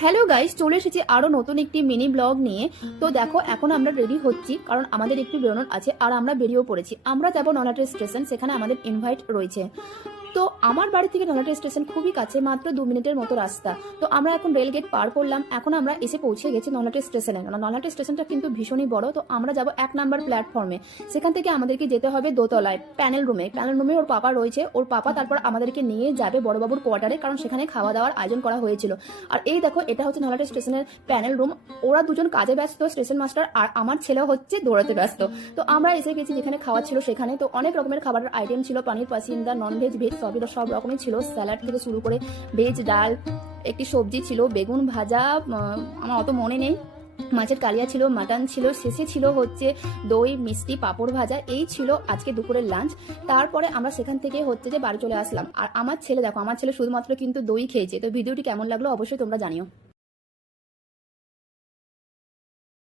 Hello guys, চলে এসেছি আরো নতুন একটি মিনি ব্লগ নিয়ে। তো দেখো, এখন আমরা রেডি হচ্ছি কারণ আমাদের একটু বেরোনোর আছে আর আমরা বেরিয়েও পড়েছি। আমরা যাবো নলাটা স্টেশন, সেখানে আমাদের ইনভাইট রয়েছে। তো আমার বাড়ি থেকে নলাটা স্টেশন খুবই কাছে, মাত্র 2 মিনিটের মতো রাস্তা। তো আমরা এখন রেল গেট পার করলাম, এখন আমরা এসে পৌঁছে গেছি নলাটা স্টেশনে। নলাটা স্টেশনটা কিন্তু ভীষণই বড়। তো আমরা যাব 1 নম্বর প্ল্যাটফর্মে। সেখান থেকে আমাদেরকে যেতে হবে দোতলায় প্যানেল রুমে। প্যানেল রুমে ওর পাপা রয়েছে, ওর পাপা তারপর আমাদেরকে নিয়ে যাবে বড়বাবুর কোয়ার্টারে, কারণ সেখানে খাওয়া দাওয়ার আয়োজন করা হয়েছিল। আর এই দেখো, এটা হচ্ছে নলাটা স্টেশনের প্যানেল রুম। ওরা দুজন কাজে ব্যস্ত, স্টেশন মাস্টার আর আমার ছেলে হচ্ছে দৌড়াতে ব্যস্ত। তো আমরা এসে গেছি যেখানে খাওয়া ছিল সেখানে। তো অনেক রকমের খাবারের আইটেম ছিল, পানির পাসিন্দা, নন ভেজ, ভেজ সব রকমের ছিল। স্যালাড থেকে শুরু করে ভেজ, ডাল, একটি সবজি ছিল, বেগুন ভাজা, আমার অত মনে নেই, মাছের কালিয়া ছিল, মাটন ছিল, শেষে ছিল হচ্ছে দই, মিষ্টি, পাঁপড় ভাজা। এই ছিল আজকে দুপুরের লাঞ্চ। তারপরে আমরা সেখান থেকে হচ্ছে যে বাড়ি চলে আসলাম। আর আমার ছেলে দেখো, আমার ছেলে শুধুমাত্র কিন্তু দই খেয়েছে। তো ভিডিওটি কেমন লাগলো অবশ্যই তোমরা জানিও।